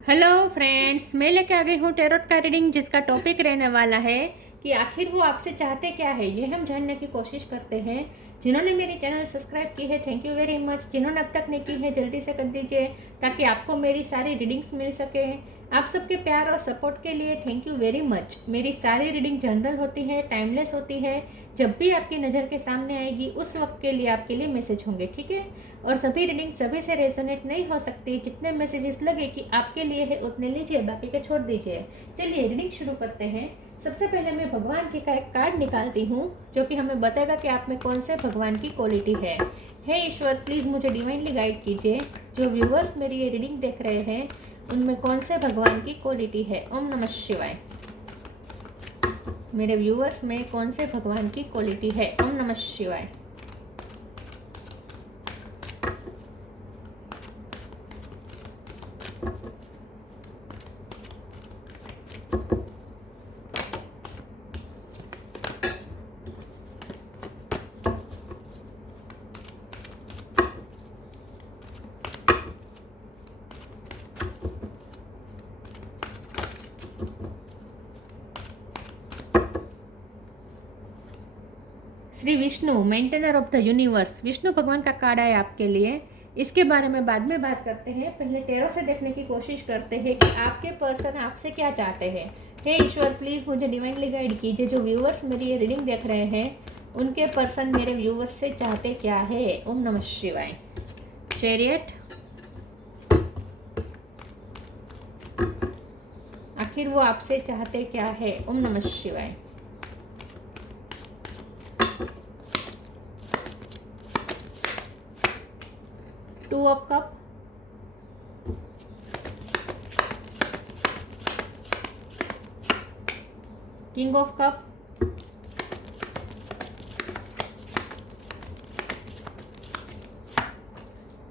Hello friends, मैं लेके आ गई हूँ टैरोट का रीडिंग, जिसका टॉपिक रहने वाला है कि आखिर वो आपसे चाहते क्या है। ये हम जानने की कोशिश करते हैं। जिन्होंने मेरी चैनल सब्सक्राइब की है, थैंक यू वेरी मच। जिन्होंने अब तक नहीं की है, जल्दी से कर दीजिए ताकि आपको मेरी सारी रीडिंग्स मिल सके। आप सबके प्यार और सपोर्ट के लिए थैंक यू वेरी मच। मेरी सारी रीडिंग जनरल होती है, टाइमलेस होती है। जब भी आपकी नज़र के सामने आएगी उस वक्त के लिए आपके लिए मैसेज होंगे, ठीक है। और सभी रीडिंग सभी से रेजोनेट नहीं हो सकती। जितने मैसेजेस लगे कि आपके लिए है उतने लीजिए, बाकी के छोड़ दीजिए। चलिए रीडिंग शुरू करते हैं। सबसे पहले मैं भगवान जी का एक कार्ड निकालती हूँ जो कि हमें बताएगा कि आप में कौन से भगवान की क्वालिटी है। हे ईश्वर, प्लीज़ मुझे डिवाइनली गाइड कीजिए। जो व्यूवर्स मेरी ये रीडिंग देख रहे हैं उनमें कौन से भगवान की क्वालिटी है। ओम नमः शिवाय। मेरे व्यूवर्स में कौन से भगवान की क्वालिटी है। ओम नमः शिवाय। Shri Vishnu, maintainer of the universe. Vishnu भगवान का कार्ड है आपके लिए। इसके बारे में बाद में बात करते हैं। पहले टैरो से देखने की कोशिश करते हैं कि आपके पर्सन आपसे क्या चाहते हैं। हे ईश्वर, प्लीज़ मुझे डिवाइनली गाइड कीजिए। जो व्यूवर्स मेरी ये रीडिंग देख रहे हैं उनके पर्सन मेरे व्यूवर्स से चाहते क्या है। ओम नमः शिवाय। चैरियट, आखिर वो आपसे चाहते क्या है। ओम नमः शिवाय। Two of cup, king of cup,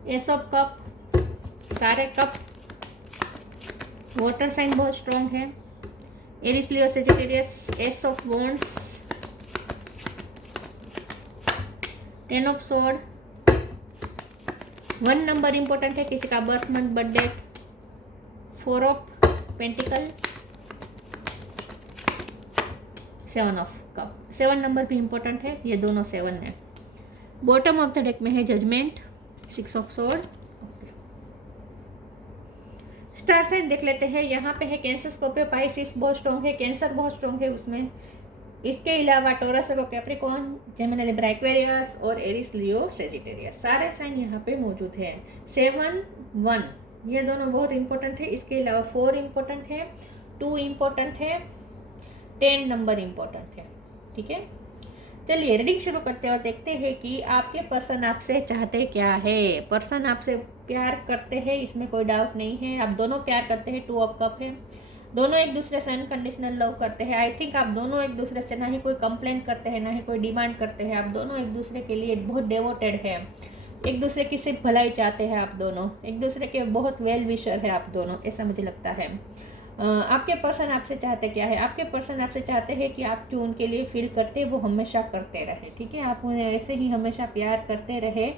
ace of cup, सारे कप। वाटर साइन बहुत स्ट्रॉन्ग है। Aries, Leo, Sagittarius, ace of wands, ten of sword. 1 number important है, किसी का birth month, birth date. 4 of pentacle, 7 of cup. 7 number भी important है, ये दोनों 7 है। बॉटम ऑफ द डेक में है judgement, 6 of sword. Star sign देख लेते हैं। यहाँ पे है कैंसर, स्कॉर्पियो, पाइसिस बहुत स्ट्रॉन्ग है। कैंसर बहुत स्ट्रॉन्ग है उसमें। इसके अलावा टॉरस और कैप्रिकॉर्न, जेमिनी, लिब्रा, एक्वेरियस और एरिस, लियो, सेजिटेरियस, सारे साइन यहाँ पे मौजूद है। 7, 1 ये दोनों बहुत इंपॉर्टेंट है। इसके अलावा 4 इंपॉर्टेंट है, 2 इंपॉर्टेंट है, 10 नंबर इंपॉर्टेंट है, ठीक है। चलिए रीडिंग शुरू करते हैं और देखते हैं कि आपके पर्सन आपसे चाहते क्या है। पर्सन आपसे प्यार करते हैं, इसमें कोई डाउट नहीं है। आप दोनों प्यार करते हैं। 2 ऑफ कप है। दोनों एक दूसरे से अनकंडीशनल लव करते हैं। आई थिंक आप दोनों एक दूसरे से ना ही कोई कंप्लेंट करते हैं, ना ही कोई डिमांड करते हैं। आप दोनों एक दूसरे के लिए बहुत डेवोटेड है। एक दूसरे की सिर्फ भलाई चाहते हैं। आप दोनों एक दूसरे के बहुत वेल विशर है। आप दोनों, ऐसा मुझे लगता है। आपके पर्सन आपसे चाहते क्या है। आपके पर्सन आपसे चाहते हैं कि आप जो उनके लिए फील करते हैं वो हमेशा करते रहे, ठीक है। आप उन्हें ऐसे ही हमेशा प्यार करते रहे,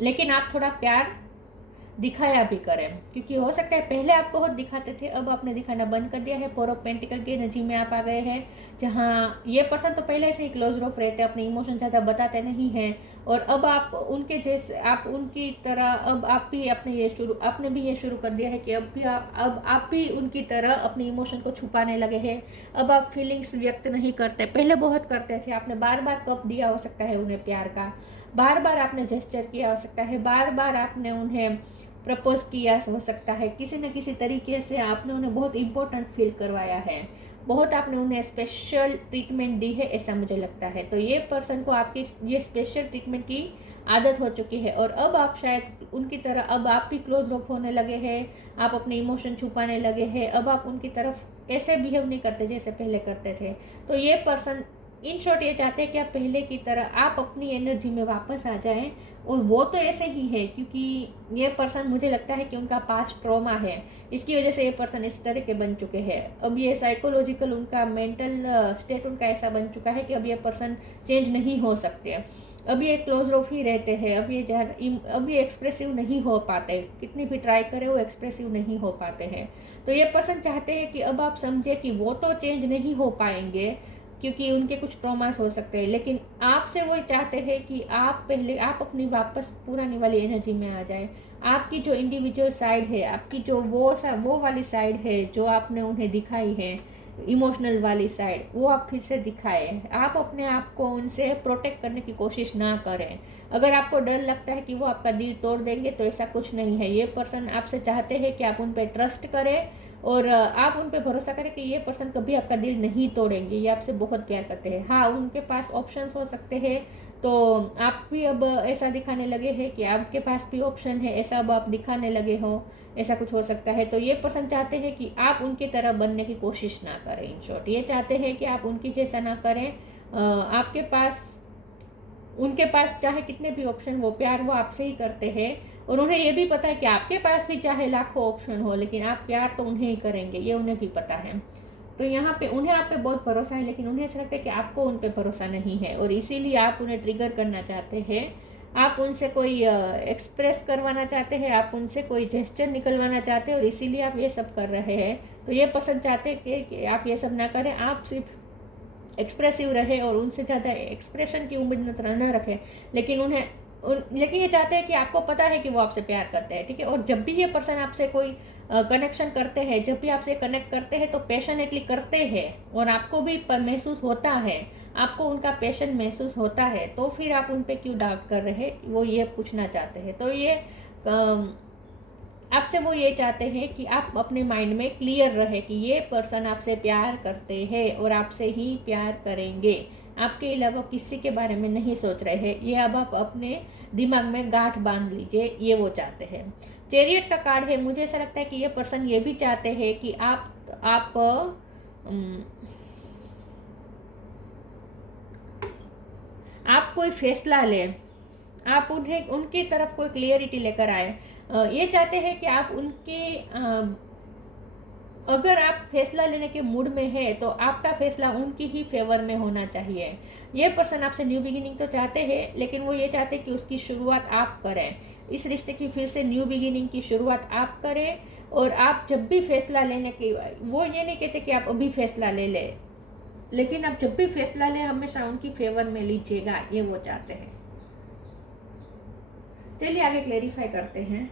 लेकिन आप थोड़ा प्यार दिखाया भी करें, क्योंकि हो सकता है पहले आप बहुत दिखाते थे, अब आपने दिखाना बंद कर दिया है। 4 ऑफ पेंटिकल की एनर्जी में आप आ गए हैं, जहाँ ये पर्सन तो पहले से ही क्लोज रफ रहते हैं, अपने इमोशन ज़्यादा बताते नहीं हैं। और अब आप उनके जैसे, आप उनकी तरह, अब आप भी आपने भी ये शुरू कर दिया है कि अब आप भी उनकी तरह अपने इमोशन को छुपाने लगे हैं। अब आप फीलिंग्स व्यक्त नहीं करते, पहले बहुत करते थे। आपने बार बार कप दिया हो सकता है उन्हें प्यार का, बार बार आपने जेस्चर किया हो सकता है, बार बार आपने उन्हें प्रपोज किया हो सकता है। किसी न किसी तरीके से आपने उन्हें बहुत इम्पोर्टेंट फील करवाया है, बहुत आपने उन्हें स्पेशल ट्रीटमेंट दी है, ऐसा मुझे लगता है। तो ये पर्सन को आपकी ये स्पेशल ट्रीटमेंट की आदत हो चुकी है, और अब आप शायद उनकी तरह, अब आप भी क्लोज रफ होने लगे हैं। आप अपने इमोशन छुपाने लगे हैं। अब आप उनकी तरफ ऐसे बिहेव नहीं करते जैसे पहले करते थे। तो ये पर्सन इन शॉर्ट ये चाहते हैं कि आप पहले की तरह आप अपनी एनर्जी में वापस आ जाएं। और वो तो ऐसे ही है, क्योंकि ये पर्सन, मुझे लगता है कि उनका पास्ट ट्रॉमा है, इसकी वजह से ये पर्सन इस तरह के बन चुके हैं। अब ये साइकोलॉजिकल, उनका मेंटल स्टेट उनका ऐसा बन चुका है कि अब ये पर्सन चेंज नहीं हो सकते। अब ये क्लोज ऑफ ही रहते हैं, अब ये एक्सप्रेसिव नहीं हो पाते, कितनी भी ट्राई करें वो एक्सप्रेसिव नहीं हो पाते हैं। तो ये पर्सन चाहते हैं कि अब आप समझे कि वो तो चेंज नहीं हो पाएंगे क्योंकि उनके कुछ ट्रॉमास हो सकते हैं, लेकिन आपसे वो चाहते हैं कि आप अपनी वापस पुरानी वाली एनर्जी में आ जाए। आपकी जो इंडिविजुअल साइड है, आपकी जो वो वाली साइड है जो आपने उन्हें दिखाई है, इमोशनल वाली साइड, वो आप फिर से दिखाएं। आप अपने आप को उनसे प्रोटेक्ट करने की कोशिश ना करें। अगर आपको डर लगता है कि वो आपका दिल तोड़ देंगे तो ऐसा कुछ नहीं है। ये पर्सन आपसे चाहते हैं कि आप उन पर ट्रस्ट करें और आप उन पर भरोसा करें कि ये पर्सन कभी आपका दिल नहीं तोड़ेंगे। ये आपसे बहुत प्यार करते हैं। हाँ, उनके पास ऑप्शंस हो सकते हैं, तो आप भी अब ऐसा दिखाने लगे हैं कि आपके पास भी ऑप्शन है, ऐसा अब आप दिखाने लगे हो, ऐसा कुछ हो सकता है। तो ये पर्सन चाहते हैं कि आप उनकी तरह बनने की कोशिश ना करें। इन शॉर्ट ये चाहते हैं कि आप उनकी जैसा ना करें। उनके पास चाहे कितने भी ऑप्शन हो, प्यार वो आपसे ही करते हैं और उन्हें ये भी पता है कि आपके पास भी चाहे लाखों ऑप्शन हो, लेकिन आप प्यार तो उन्हें ही करेंगे, ये उन्हें भी पता है। तो यहाँ पे उन्हें आप पे बहुत भरोसा है, लेकिन उन्हें ऐसा लगता है कि आपको उन पे भरोसा नहीं है और इसीलिए आप उन्हें ट्रिगर करना चाहते हैं। आप उनसे कोई एक्सप्रेस करवाना चाहते हैं, आप उनसे कोई जेस्चर निकलवाना चाहते हैं और इसीलिए आप ये सब कर रहे हैं। तो ये पर्सन चाहते हैं कि आप ये सब ना करें, आप सिर्फ एक्सप्रेसिव रहे और उनसे ज़्यादा एक्सप्रेशन की उम्मीद न रखें। लेकिन ये चाहते हैं कि आपको पता है कि वो आपसे प्यार करते हैं, ठीक है। और जब भी ये पर्सन आपसे कोई कनेक्शन करते हैं, जब भी आपसे कनेक्ट करते हैं तो पैशनेटली करते हैं और आपको भी महसूस होता है, आपको उनका पैशन महसूस होता है, तो फिर आप उन पर क्यों डाउट कर रहे हैं, वो ये पूछना चाहते हैं। तो ये आपसे वो ये चाहते हैं कि आप अपने माइंड में क्लियर रहे कि ये पर्सन आपसे प्यार करते हैं और आपसे ही प्यार करेंगे, आपके अलावा किसी के बारे में नहीं सोच रहे हैं। ये अब आप अपने दिमाग में गांठ बांध लीजिए, ये वो चाहते हैं। चैरियट का कार्ड है, मुझे ऐसा लगता है कि ये पर्सन ये भी चाहते हैं कि आप कोई फैसला लें, आप उन्हें उनकी तरफ कोई क्लियरिटी लेकर आए। ये चाहते हैं कि आप अगर आप फैसला लेने के मूड में है तो आपका फैसला उनकी ही फेवर में होना चाहिए। ये पर्सन आपसे न्यू बिगिनिंग तो चाहते हैं, लेकिन वो ये चाहते हैं कि उसकी शुरुआत आप करें, इस रिश्ते की फिर से न्यू बिगिनिंग की शुरुआत आप करें। और आप जब भी फैसला लेने की, वो ये नहीं कहते कि आप अभी फैसला ले लें, लेकिन आप जब भी फैसला लें हमेशा उनकी फेवर में लीजिएगा, ये वो चाहते हैं। चलिए आगे क्लेरिफाई करते हैं,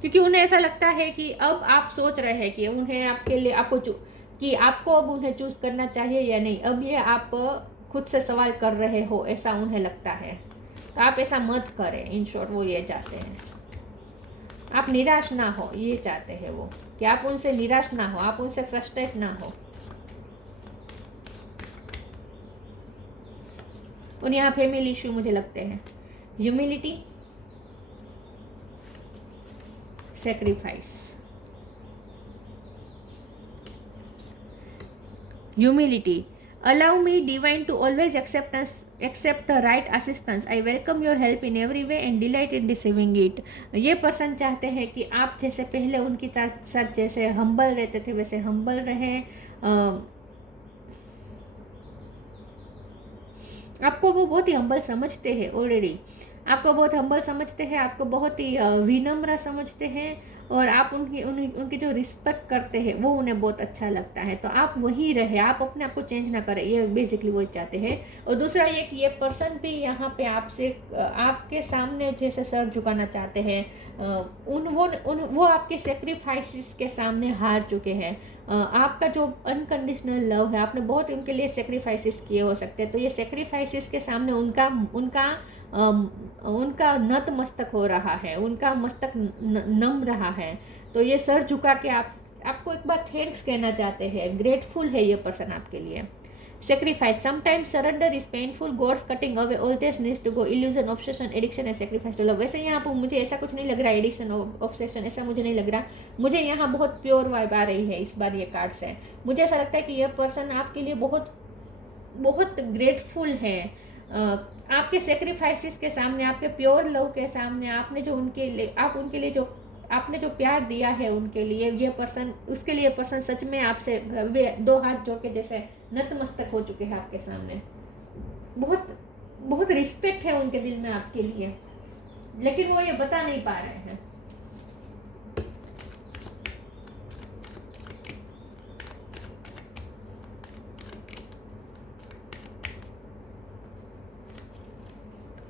क्योंकि उन्हें ऐसा लगता है कि अब आप सोच रहे हैं कि उन्हें आपके लिए आपको अब उन्हें चूज करना चाहिए या नहीं। अब ये आप खुद से सवाल कर रहे हो, ऐसा उन्हें लगता है। तो आप ऐसा मत करें। इन शॉर्ट वो ये चाहते हैं, आप निराश ना हो, ये चाहते हैं वो, कि आप उनसे निराश ना हो, आप उनसे फ्रस्ट्रेट ना हो। और यहाँ फैमिली इश्यू मुझे लगते हैं, humility, sacrifice, humility, allow me divine to always accept the right assistance, I welcome your help in every way and delight in receiving it। ये पर्सन चाहते हैं कि आप जैसे पहले उनकी साथ जैसे हम्बल रहते थे वैसे हम्बल रहें। आपको वो बहुत ही हम्बल समझते हैं ऑलरेडी, आपको बहुत हम्बल समझते हैं, आपको बहुत ही विनम्र समझते हैं और आप उनकी जो रिस्पेक्ट करते हैं वो उन्हें बहुत अच्छा लगता है। तो आप वही रहे, आप अपने आप को चेंज ना करें, ये बेसिकली वो चाहते हैं। और दूसरा ये कि ये पर्सन भी यहाँ पे आपके सामने जैसे सर झुकाना चाहते हैं। वो आपके सेक्रीफाइसेस के सामने हार चुके हैं। आपका जो अनकंडीशनल लव है, आपने बहुत उनके लिए सेक्रीफाइसेस किए हो सकते हैं, तो ये सेक्रीफाइसेस के सामने उनका नत मस्तक हो रहा है, उनका मस्तक नम रहा है। तो ये सर झुका के आपको एक बार थैंक्स कहना चाहते हैं, ग्रेटफुल है ये पर्सन आपके लिए। Sacrifice, sometimes surrender is painful, God's cutting away all this needs to go, illusion, obsession, addiction and sacrifice to love। वैसे यहाँ पर मुझे ऐसा कुछ नहीं लग रहा, एडिक्शन ऑब्सेशन ऐसा मुझे नहीं लग रहा। मुझे यहाँ बहुत प्योर वाइब आ रही है इस बार ये कार्ड से। मुझे ऐसा लगता है कि यह पर्सन आपके लिए बहुत बहुत ग्रेटफुल है। आपके सेक्रीफाइसेस के सामने, आपके प्योर लव के सामने, आपने जो आपने जो प्यार दिया है उनके लिए, ये पर्सन, उसके लिए पर्सन सच में आपसे दो हाथ जोड़ के जैसे नतमस्तक हो चुके हैं आपके सामने। बहुत बहुत रिस्पेक्ट है उनके दिल में आपके लिए, लेकिन वो ये बता नहीं पा रहे हैं।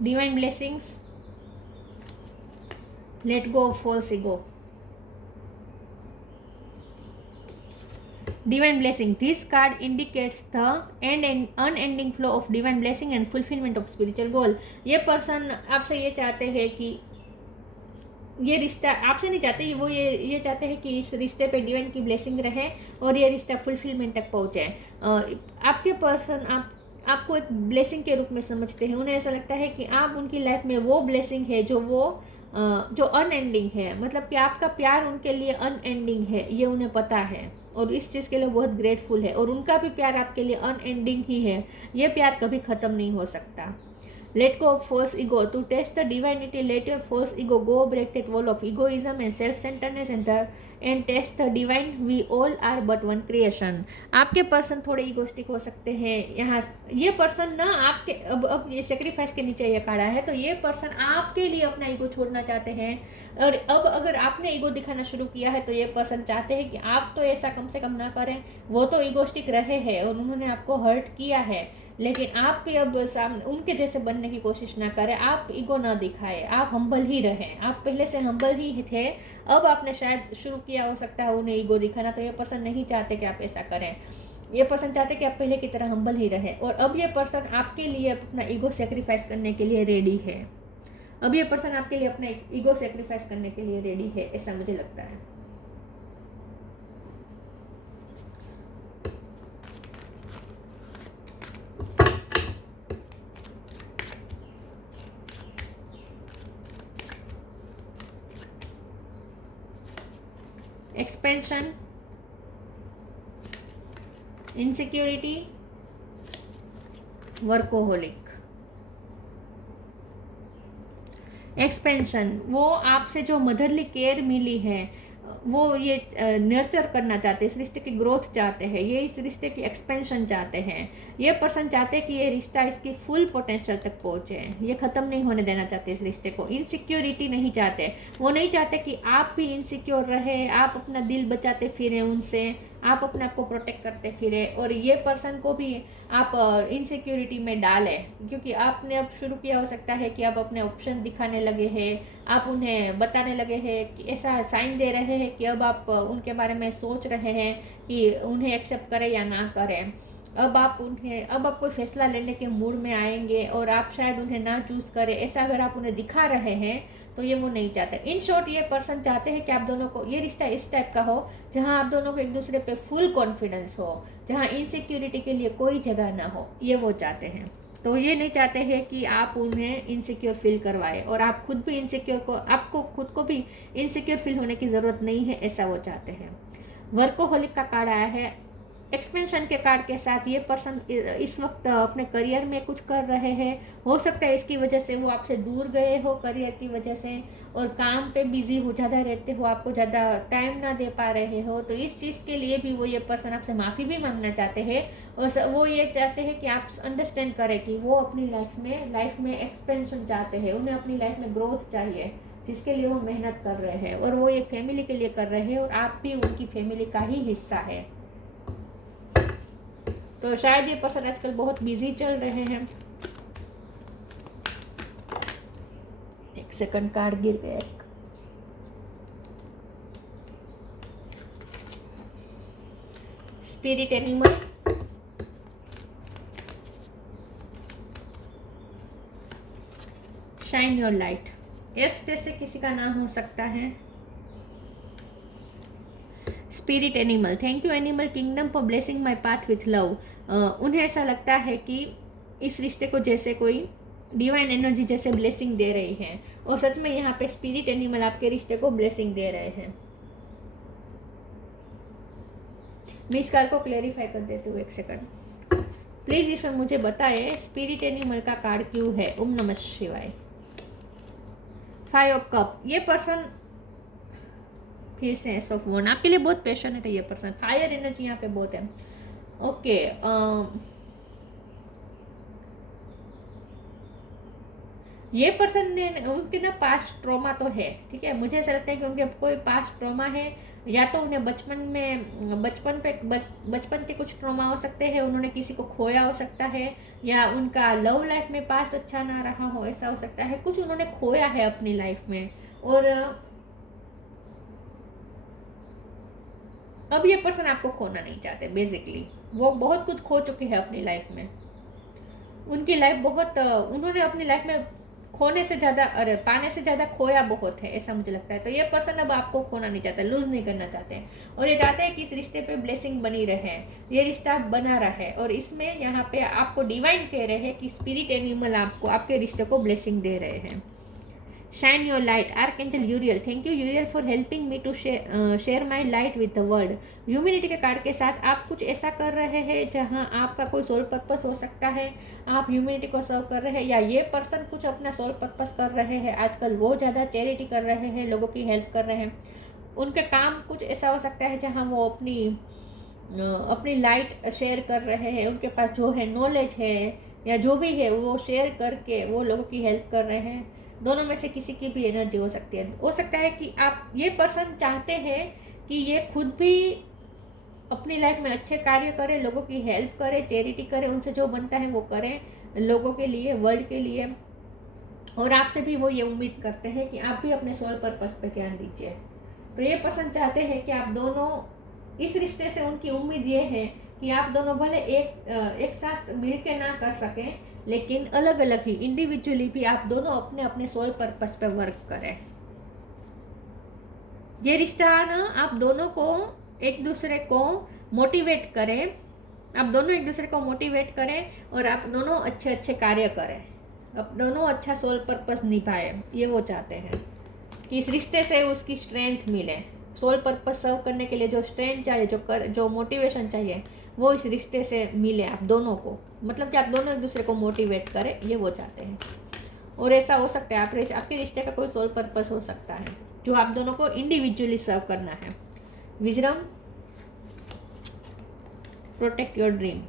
Divine blessings, let go of false ego. Divine blessing. This card indicates the end and unending flow of divine blessing and fulfillment of spiritual goal. ये पर्सन आपसे ये चाहते हैं कि ये रिश्ता आपसे नहीं चाहते, वो ये चाहते हैं कि इस रिश्ते पे डिवाइन की ब्लेसिंग रहे और ये रिश्ता फुलफिलमेंट तक पहुँचे। आपके पर्सन आपको एक ब्लेसिंग के रूप में समझते हैं। उन्हें ऐसा लगता है कि आप उनकी लाइफ में वो ब्लेसिंग है जो अनएंडिंग है, मतलब कि आपका प्यार उनके लिए अनएंडिंग है, ये उन्हें पता है और इस चीज़ के लिए बहुत ग्रेटफुल है। और उनका भी प्यार आपके लिए अनएंडिंग ही है, ये प्यार कभी ख़त्म नहीं हो सकता। Let go of false ego. To test the divinity, let your false ego go, break that wall of egoism and self-centeredness and test the divine. We all are but one creation. आपके person थोड़े egoistic हो सकते हैं। यहाँ ये person ना आपके अब ये सेक्रीफाइस के नीचे ये खड़ा है, तो ये पर्सन आपके लिए अपना ईगो छोड़ना चाहते हैं। और अब अगर आपने ईगो दिखाना शुरू किया है तो ये पर्सन चाहते हैं कि आप तो ऐसा कम से कम ना करें। वो तो इगोस्टिक रहे हैं और उन्होंने आपको हर्ट किया है, लेकिन आप भी अब सामने उनके जैसे बनने की कोशिश ना करें। आप ईगो ना दिखाएं, आप हम्बल ही रहें। आप पहले से हम्बल ही थे, अब आपने शायद शुरू किया हो सकता है उन्हें ईगो दिखाना, तो ये पर्सन नहीं चाहते कि आप ऐसा करें। ये पर्सन चाहते कि आप पहले की तरह हम्बल ही रहें। और अब ये पर्सन आपके लिए अपना ईगो सेक्रीफाइस करने के लिए रेडी है। अब ये पर्सन आपके लिए अपना ईगो सेक्रीफाइस करने के लिए रेडी है, ऐसा मुझे लगता है। Expansion, insecurity, workaholic. एक्सपेंशन, वो आपसे जो मदरली केयर मिली है वो ये नर्चर करना चाहते हैं, इस रिश्ते की ग्रोथ चाहते हैं, ये इस रिश्ते की एक्सपेंशन चाहते हैं। ये पर्सन चाहते हैं कि ये रिश्ता इसकी फुल पोटेंशियल तक पहुँचे, ये ख़त्म नहीं होने देना चाहते इस रिश्ते को। इनसिक्योरिटी नहीं चाहते, वो नहीं चाहते कि आप भी इनसिक्योर रहे, आप अपना दिल बचाते फिरें उनसे, आप अपने आप को प्रोटेक्ट करते फिरे। और ये पर्सन को भी आप इनसिक्योरिटी में डालें, क्योंकि आपने अब शुरू किया हो सकता है कि आप अपने ऑप्शन दिखाने लगे हैं, आप उन्हें बताने लगे हैं कि ऐसा साइन दे रहे हैं कि अब आप उनके बारे में सोच रहे हैं कि उन्हें एक्सेप्ट करें या ना करें। अब आप कोई फैसला लेने के मूड में आएंगे और आप शायद उन्हें ना चूज़ करें, ऐसा अगर आप उन्हें दिखा रहे हैं तो ये वो नहीं चाहते। इन शॉर्ट, ये पर्सन चाहते हैं कि आप दोनों को ये रिश्ता इस टाइप का हो जहां आप दोनों को एक दूसरे पे फुल कॉन्फिडेंस हो, जहां इनसिक्योरिटी के लिए कोई जगह ना हो, ये वो चाहते हैं। तो ये नहीं चाहते हैं कि आप उन्हें इनसिक्योर फील करवाए और आप खुद भी आपको खुद को भी इनसिक्योर फील होने की ज़रूरत नहीं है, ऐसा वो चाहते हैं। वर्कोहोलिक का कार्ड आया है। एक्सपेंशन के कार्ड के साथ ये पर्सन इस वक्त अपने करियर में कुछ कर रहे हैं। हो सकता है इसकी वजह से वो आपसे दूर गए हो करियर की वजह से, और काम पे बिजी हो, ज़्यादा रहते हो, आपको ज़्यादा टाइम ना दे पा रहे हो। तो इस चीज़ के लिए भी वो ये पर्सन आपसे माफ़ी भी मांगना चाहते हैं और वो ये चाहते हैं कि आप अंडरस्टैंड करें कि वो अपनी लाइफ में एक्सपेंशन चाहते हैं, उन्हें अपनी लाइफ में ग्रोथ चाहिए, जिसके लिए वो मेहनत कर रहे हैं और वो ये फैमिली के लिए कर रहे हैं और आप भी उनकी फैमिली का ही हिस्सा है। तो शायद ये पर्सन आजकल बहुत बिजी चल रहे हैं। एक सेकंड, कार्ड गिर गया। Spirit animal, shine your light. S पे से किसी का नाम हो सकता है। Spirit animal, thank you animal kingdom for blessing my path with love. उन्हें ऐसा लगता है कि इस रिश्ते को जैसे कोई डिवाइन एनर्जी जैसे ब्लेसिंग दे रही है, और सच में यहाँ पे स्पिरिट एनिमल आपके रिश्ते को ब्लेसिंग दे रहे हैं। मैं इस कार्ड को क्लेरिफाई कर देती हूँ, एक सेकंड प्लीज। इसमें मुझे बताएं स्पिरिट एनिमल का कार्ड क्यों है। ओम नमः शिवाय। 5 ऑफ कप, ये पर्सन फिर से एस ऑफ वन, आपके लिए बहुत पैशनेट है ये पर्सन। फायर एनर्जी यहाँ पे बहुत है। ओके, ये पर्सन ने उनके ना पास्ट ट्रॉमा तो है, ठीक है, मुझे ऐसा लगता है कि उनके कोई पास्ट ट्रॉमा है, या तो उन्हें बचपन के कुछ ट्रॉमा हो सकते हैं, उन्होंने किसी को खोया हो सकता है, या उनका लव लाइफ में पास्ट अच्छा ना रहा हो, ऐसा हो सकता है, कुछ उन्होंने खोया है अपनी लाइफ में। और अब ये पर्सन आपको खोना नहीं चाहते, बेसिकली वो बहुत कुछ खो चुके हैं अपनी लाइफ में। उनकी लाइफ बहुत उन्होंने अपनी लाइफ में खोने से ज़्यादा, अरे पाने से ज़्यादा खोया बहुत है, ऐसा मुझे लगता है। तो ये पर्सन अब आपको खोना नहीं चाहता, लूज नहीं करना चाहते हैं, और ये चाहते हैं कि इस रिश्ते पे ब्लेसिंग बनी रहे, ये रिश्ता बना रहे। और इसमें यहाँ पे आपको डिवाइन कह रहे हैं कि स्पिरिट एनिमल आपको आपके रिश्ते को ब्लेसिंग दे रहे हैं। Shine your light, archangel Uriel, thank you Uriel for helping me to share my light with the world. Humanity के कार्ड के साथ आप कुछ ऐसा कर रहे हैं जहां आपका कोई सोल पर्पस हो सकता है, आप ह्यूमिनिटी को सर्व कर रहे हैं, या ये पर्सन कुछ अपना सोल पर्पस कर रहे हैं। आजकल वो ज़्यादा चैरिटी कर रहे हैं, लोगों की हेल्प कर रहे हैं। उनके काम कुछ ऐसा हो सकता है जहाँ वो अपनी लाइट शेयर कर रहे हैं, उनके पास जो है नॉलेज है या जो भी है वो शेयर करके वो लोगों की हेल्प कर रहे हैं। दोनों में से किसी की भी एनर्जी हो सकती है। हो सकता है कि आप ये पर्सन चाहते हैं कि ये खुद भी अपनी लाइफ में अच्छे कार्य करे, लोगों की हेल्प करे, चैरिटी करे, उनसे जो बनता है वो करें लोगों के लिए, वर्ल्ड के लिए। और आपसे भी वो ये उम्मीद करते हैं कि आप भी अपने सोल पर्पस पे ध्यान दीजिए। तो ये पर्सन चाहते हैं कि आप दोनों, इस रिश्ते से उनकी उम्मीद ये है कि आप दोनों भले एक साथ मिलकर ना कर सकें, लेकिन अलग अलग ही, इंडिविजुअली भी आप दोनों अपने अपने सोल पर्पस पे वर्क करें। ये रिश्ता ना आप दोनों को एक दूसरे को मोटिवेट करें, आप दोनों एक दूसरे को मोटिवेट करें, और आप दोनों अच्छे अच्छे कार्य करें, आप दोनों अच्छा सोल पर्पस निभाएं। ये वो चाहते हैं कि इस रिश्ते से उसकी स्ट्रेंथ मिले। सोल पर्पस सर्व करने के लिए जो स्ट्रेंथ चाहिए, जो मोटिवेशन चाहिए, वो इस रिश्ते से मिले आप दोनों को। मतलब कि आप दोनों एक दूसरे को मोटिवेट करें, ये वो चाहते हैं। और ऐसा हो सकता है आपके रिश्ते का कोई सोल पर्पस हो सकता है जो आप दोनों को इंडिविजुअली सर्व करना है। Wisdom, protect your dream.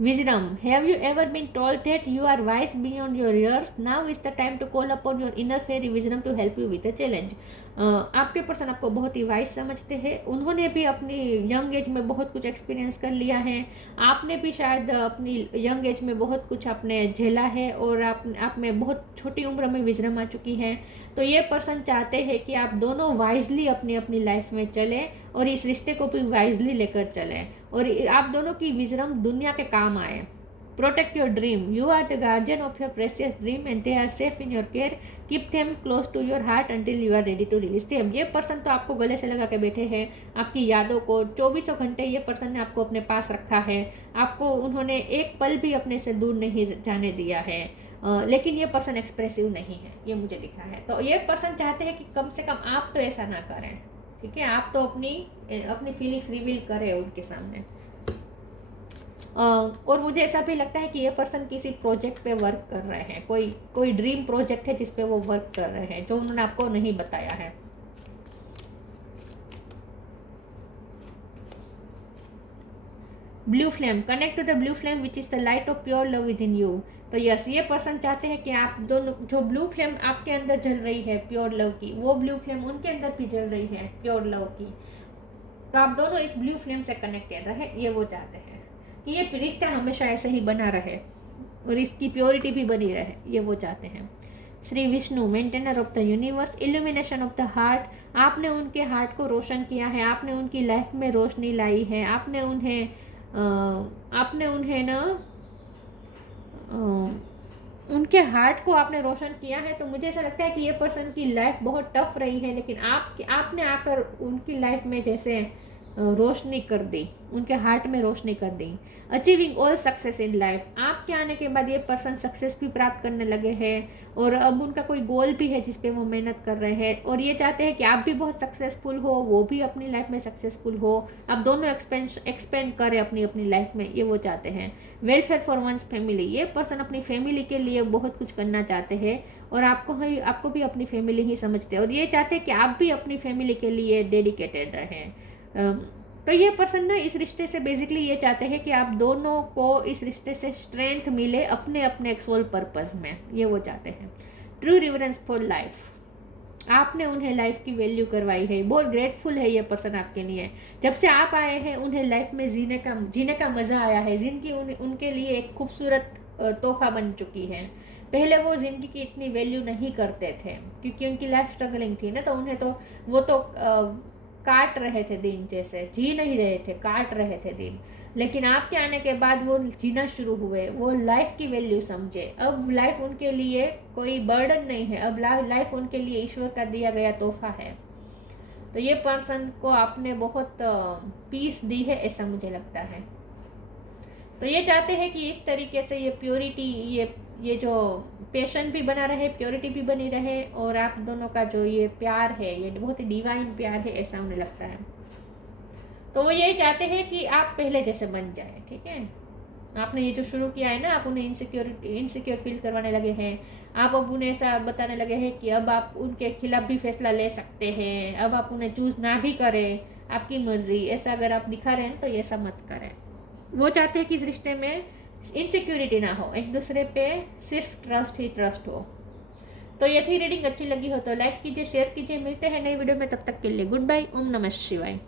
Wisdom, have you ever been told that you are wise beyond your years? Now is the time to call upon your inner fairy wisdom to help you with the challenge. आपके person आपको बहुत ही wise समझते हैं, उन्होंने भी अपनी young age में बहुत कुछ एक्सपीरियंस कर लिया है, आपने भी शायद अपनी यंग एज में बहुत कुछ आपने झेला है, और आप में बहुत छोटी उम्र में विजडम आ चुकी है। तो ये पर्सन चाहते हैं कि आप दोनों वाइजली अपनी अपनी लाइफ में चलें, और इस रिश्ते को भी वाइजली लेकर चलें, और आप दोनों की विजडम दुनिया के काम आए। Protect your dream, you are the guardian of your precious dream and they are safe in your care, keep them close to your heart until you are ready to release them. ये person तो आपको गले से लगा के बैठे हैं, आपकी यादों को 24 घंटे ये पर्सन ने आपको अपने पास रखा है, आपको उन्होंने एक पल भी अपने से दूर नहीं जाने दिया है। लेकिन ये पर्सन एक्सप्रेसिव नहीं है, ये मुझे दिखा है। तो ये पर्सन चाहते हैं कि कम से कम आप तो ऐसा ना करें, ठीक है, आप तो अपनी फीलिंग्स रिवील करें उनके सामने। और मुझे ऐसा भी लगता है कि ये पर्सन किसी प्रोजेक्ट पे वर्क कर रहे हैं, कोई ड्रीम प्रोजेक्ट है जिस पे वो वर्क कर रहे हैं, जो उन्होंने आपको नहीं बताया है। Blue flame, connect to the blue flame which is the light of pure love within you. तो यस, ये पर्सन चाहते हैं कि आप दोनों, जो ब्लू फ्लेम आपके अंदर जल रही है प्योर लव की, वो ब्लू फ्लेम उनके अंदर भी जल रही है प्योर लव की। तो आप दोनों इस ब्लू फ्लेम से कनेक्टेड रहे, ये वो चाहते हैं कि ये रिश्ता हमेशा ऐसे ही बना रहे और इसकी प्योरिटी भी बनी रहे, ये वो चाहते हैं। Shri Vishnu, maintainer of the universe, illumination of the heart, आपने उनके हार्ट को रोशन किया है, आपने उनकी लाइफ में रोशनी लाई है, आपने उन्हें ना उनके हार्ट को आपने रोशन किया है। तो मुझे ऐसा लगता है कि ये पर्सन की लाइफ बहुत टफ रही है, लेकिन आपने आकर उनकी लाइफ में जैसे रोशनी कर दी, उनके हार्ट में रोशनी कर दी। Achieving all success in life, आपके आने के बाद ये पर्सन सक्सेस भी प्राप्त करने लगे हैं, और अब उनका कोई गोल भी है जिस पे वो मेहनत कर रहे हैं, और ये चाहते हैं कि आप भी बहुत सक्सेसफुल हो, वो भी अपनी लाइफ में सक्सेसफुल हो, आप दोनों एक्सपेंड करें अपनी अपनी लाइफ में, ये वो चाहते हैं। वेलफेयर फॉर वंस फैमिली, ये पर्सन अपनी फैमिली के लिए बहुत कुछ करना चाहते हैं, और आपको भी अपनी फैमिली ही समझते हैं, और ये चाहते हैं कि आप भी अपनी फैमिली के लिए डेडिकेटेड रहें। तो तो ये पर्सन ना इस रिश्ते से बेसिकली ये चाहते हैं कि आप दोनों को इस रिश्ते से स्ट्रेंथ मिले अपने अपने एक सोल पर्पस में, ये वो चाहते हैं। ट्रू रिवरेंस फॉर लाइफ, आपने उन्हें लाइफ की वैल्यू करवाई है, बहुत ग्रेटफुल है ये पर्सन आपके लिए। जब से आप आए हैं उन्हें लाइफ में जीने का मज़ा आया है। ज़िंदगी उनके लिए एक खूबसूरत तोहफा बन चुकी है। पहले वो ज़िंदगी की इतनी वैल्यू नहीं करते थे क्योंकि उनकी लाइफ स्ट्रगलिंग थी ना, तो उन्हें तो वो तो काट रहे थे दिन, जैसे जी नहीं रहे थे, काट रहे थे दिन। लेकिन आपके आने के बाद वो जीना शुरू हुए, वो लाइफ की वैल्यू समझे। अब लाइफ उनके लिए कोई बर्डन नहीं है, अब लाइफ उनके लिए ईश्वर का दिया गया तोहफा है। तो ये पर्सन को आपने बहुत पीस दी है, ऐसा मुझे लगता है। तो ये चाहते हैं कि इस तरीके से ये प्योरिटी, ये जो पैशन भी बना रहे, प्योरिटी भी बनी रहे, और आप दोनों का जो ये प्यार है ये बहुत ही डिवाइन प्यार है, ऐसा उन्हें लगता है। तो वो यही चाहते हैं कि आप पहले जैसे बन जाए, ठीक है। आपने ये जो शुरू किया है ना, आप उन्हें इनसिक्योर फील करवाने लगे हैं। आप अब उन्हें ऐसा बताने लगे हैं कि अब आप उनके खिलाफ भी फैसला ले सकते हैं, अब आप उन्हें चूज़ ना भी करें, आपकी मर्जी। ऐसा अगर आप दिखा रहे हैं तो ऐसा मत करें। वो चाहते हैं कि इस रिश्ते में इनसिक्योरिटी ना हो, एक दूसरे पे सिर्फ ट्रस्ट ही ट्रस्ट हो। तो ये थी रीडिंग, अच्छी लगी हो तो लाइक कीजिए, शेयर कीजिए। मिलते हैं नई वीडियो में, तब तक के लिए गुड बाय। ओम नमः शिवाय।